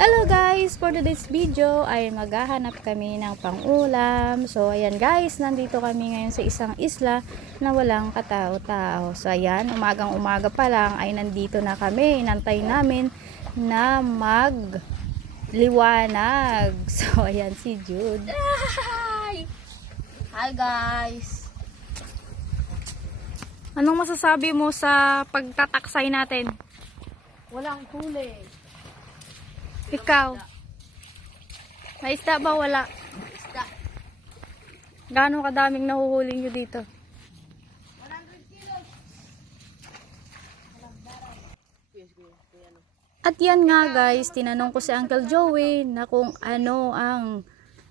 Hello guys! For today's video ay maghahanap kami ng pang-ulam. So ayan guys, nandito kami ngayon sa isang isla na walang katao-tao. So ayan, umagang-umaga pa lang ay nandito na kami. Inantay namin na magliwanag. So ayan si Jude. Hi guys! Anong masasabi mo sa pagtataksay natin? Walang huli. Ikaw? May isda ba? Wala. Isda. Gaano kadaming nahuhuli nyo dito? 100 kilos. At yan nga guys, tinanong ko si Uncle Joey na kung ano ang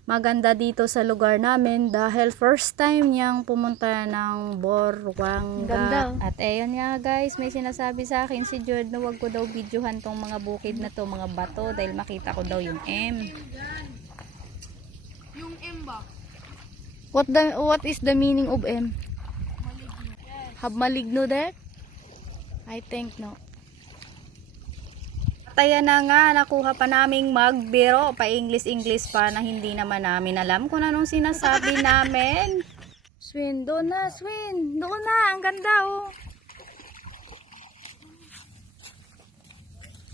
maganda dito sa lugar namin dahil first time niyang pumunta ng Boruanga. Ganda. At ayun nga guys, may sinasabi sa akin si Jude na wag ko daw videohan tong mga bukid na to, mga bato, dahil makita ko daw yung M. Yung M ba? What is the meaning of M? Maligno. Yes. Have maligno there? I think no. Ayan na nga, nakuha pa naming magbiro, pa English pa na hindi naman namin alam kung anong sinasabi namin. Swin, doon na, Swin. Doon na, ang ganda oh.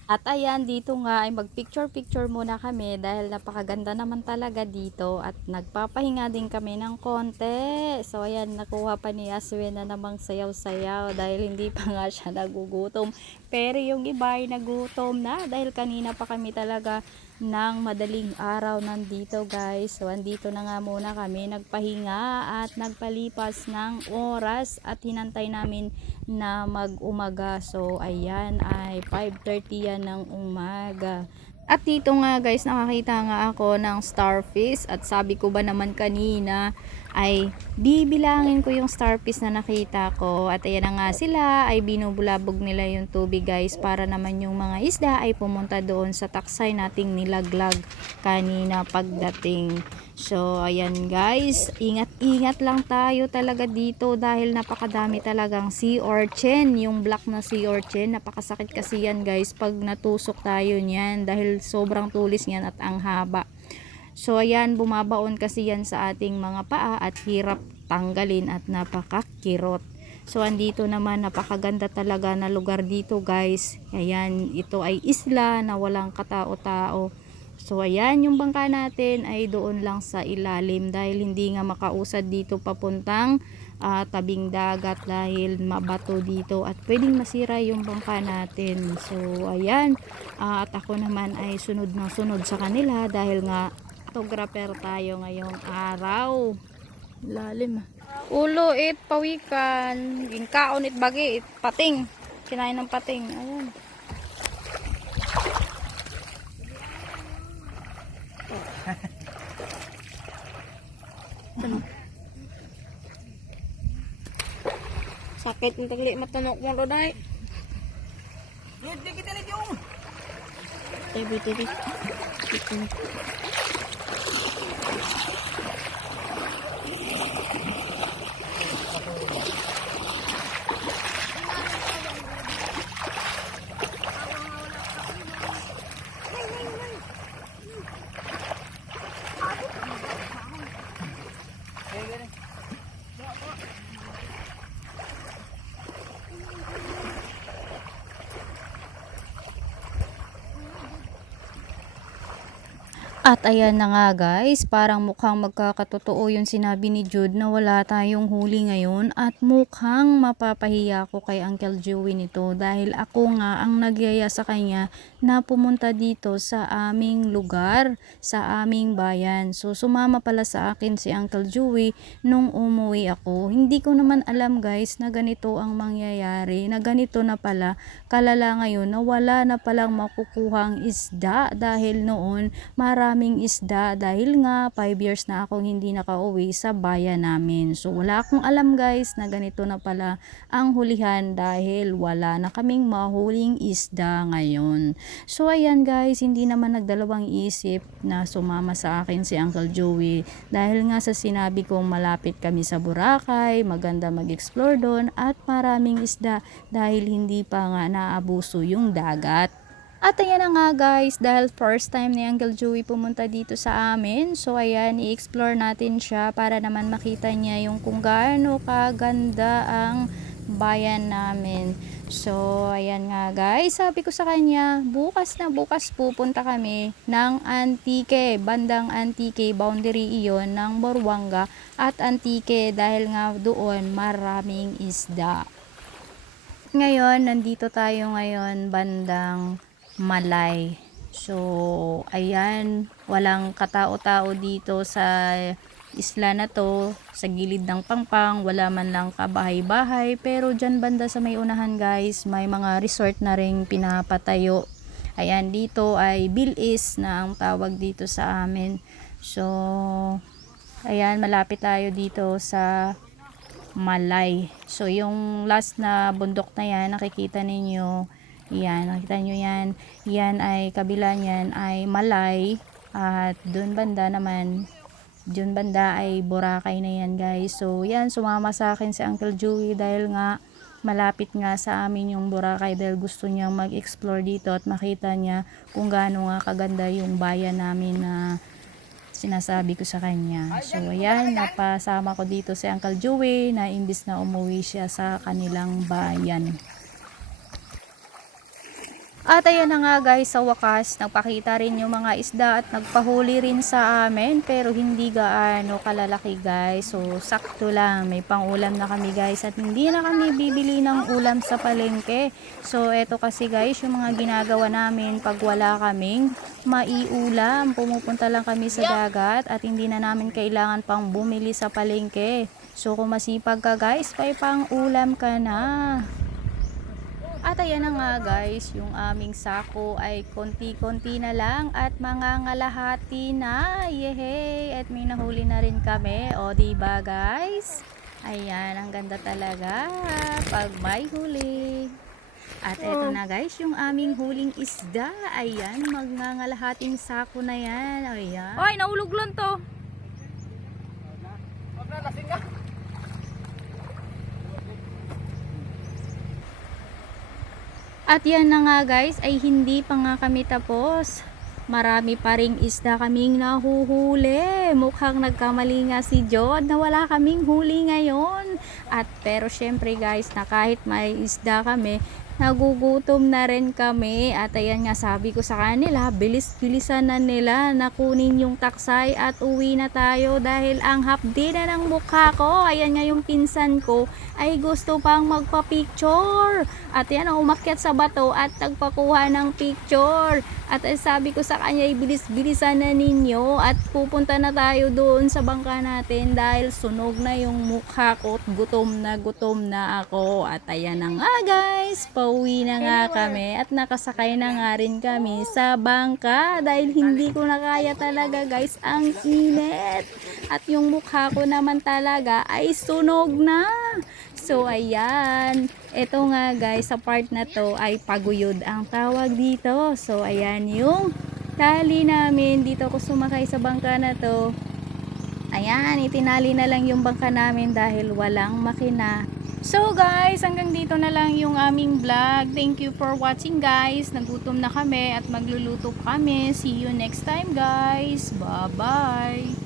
At ayan, dito nga ay mag-picture muna kami dahil napakaganda naman talaga dito at nagpapahinga din kami ng konti. So ayan, nakuha pa ni Aswin na namang sayaw-sayaw dahil hindi pa nga siya nagugutom. Pero yung iba ay nagutom na dahil kanina pa kami talaga ng madaling araw nandito guys. So andito na nga muna kami nagpahinga at nagpalipas ng oras at hinantay namin na mag-umaga. So ayan ay 5:30 yan ng umaga. At dito nga guys, nakakita nga ako ng starfish at sabi ko ba naman kanina ay bibilangin ko yung starfish na nakita ko. At ayan na nga sila, ay binubulabog nila yung tubig guys para naman yung mga isda ay pumunta doon sa taksay nating nilaglag kanina pagdating. So ayan guys, ingat-ingat lang tayo talaga dito dahil napakadami talagang sea urchin, yung black na sea urchin. Napakasakit kasi yan guys pag natusok tayo niyan dahil sobrang tulis niyan at ang haba. So ayan, bumabaon kasi yan sa ating mga paa at hirap tanggalin at napakakirot. So andito naman, napakaganda talaga na lugar dito guys. Ayan, ito ay isla na walang katao-tao. So ayan, yung bangka natin ay doon lang sa ilalim dahil hindi nga makausad dito papuntang tabing dagat dahil mabato dito at pwedeng masira yung bangka natin. So ayan, at ako naman ay sunod na sunod sa kanila dahil nga photographer tayo ngayong araw. Lalim. Ulo it pawikan, gingkaon it bagi it pating. Kinain ng pating. Ayan. Sakit ng tagli matanok mo ro dai. Hindi kita lang yung. Tibi. At ayan na nga guys, parang mukhang magkakatotoo yung sinabi ni Jude na wala tayong huli ngayon at mukhang mapapahiya ko kay Uncle Joey nito dahil ako nga ang nagyaya sa kanya na pumunta dito sa aming lugar, sa aming bayan. So sumama pala sa akin si Uncle Joey nung umuwi ako. Hindi ko naman alam guys na ganito ang mangyayari, na ganito na pala, kalala ngayon na wala na palang makukuhang isda dahil noon maraming isda dahil nga 5 years na akong hindi nakauwi sa bayan namin. So wala akong alam guys na ganito na pala ang hulihan dahil wala na kaming mahuling isda ngayon. So ayan guys, hindi naman nagdalawang isip na sumama sa akin si Uncle Joey dahil nga sa sinabi kong malapit kami sa Boracay, maganda mag-explore doon at maraming isda dahil hindi pa nga naabuso yung dagat. At ayan na nga guys, dahil first time ni Uncle Joey pumunta dito sa amin. So ayan, i-explore natin siya para naman makita niya yung kung gaano kaganda ang bayan namin. So ayan nga guys, sabi ko sa kanya, bukas na bukas pupunta kami ng Antique, bandang Antique, boundary iyon ng Boruanga at Antique dahil nga doon maraming isda. Ngayon, nandito tayo ngayon bandang Malay. So, ayan, walang katao-tao dito sa isla na to, sa gilid ng Pangpang, wala man lang kabahay-bahay, pero dyan banda sa may unahan guys, may mga resort na ring pinapatayo. Ayan, dito ay Bilis na ang tawag dito sa amin. So, ayan, malapit tayo dito sa Malay. So, yung last na bundok na yan, nakikita ninyo, yan, nakita nyo yan, yan ay kabila niyan ay Malay, at doon banda naman, doon banda ay Boracay na yan guys. So, yan, sumama sa akin si Uncle Joey dahil nga malapit nga sa amin yung Boracay dahil gusto niya mag-explore dito at makita niya kung gaano nga kaganda yung bayan namin na sinasabi ko sa kanya. So ayan, napasama ko dito si Uncle Joey na imbis na umuwi siya sa kanilang bayan. At ayan na nga guys, sa wakas, nagpakita rin yung mga isda at nagpahuli rin sa amin, pero hindi gaano kalalaki guys. So sakto lang, may pangulam na kami guys at hindi na kami bibili ng ulam sa palengke. So eto kasi guys, yung mga ginagawa namin pag wala kaming maiulam, pumupunta lang kami sa dagat at hindi na namin kailangan pang bumili sa palengke. So kung masipag ka guys, may pang ulam ka na. At ayan na nga guys, yung aming sako ay konti-konti na lang at mga ngalahati na. Yehey! At may nahuli na rin kami. O diba guys? Ayan, ang ganda talaga pag may huli. At eto na guys, yung aming huling isda. Ayan, magnangalahating sako na yan. Ayan. Oy, naulog lang to. At yan na nga guys, ay hindi pa nga kami tapos. Marami pa ring isda kaming nahuhuli. Mukhang nagkamali nga si Jod na wala kaming huli ngayon. At pero syempre guys, na kahit may isda kami, nagugutom na rin kami. At ayan nga, sabi ko sa kanila, bilis-bilisan na nila na kunin yung taksay at uwi na tayo dahil ang hapdi na ng mukha ko. Ayan nga, yung pinsan ko ay gusto pang magpa-picture. At yan, umakyat sa bato at nagpakuha ng picture. At sabi ko sa kanya, bilis-bilisan na ninyo at pupunta na tayo doon sa bangka natin dahil sunog na yung mukha ko at gutom na ako. At ayan na nga guys, pauwi na nga kami at nakasakay na nga rin kami sa bangka dahil hindi ko na kaya talaga guys, ang init. At yung mukha ko naman talaga ay sunog na. So ayan, ito nga guys, sa part na to ay paguyod ang tawag dito. So ayan yung tali namin, dito ako sumakay sa bangka na to. Ayan, itinali na lang yung bangka namin dahil walang makina. So guys, hanggang dito na lang yung aming vlog. Thank you for watching guys. Nagutom na kami at magluluto kami. See you next time guys. Bye bye.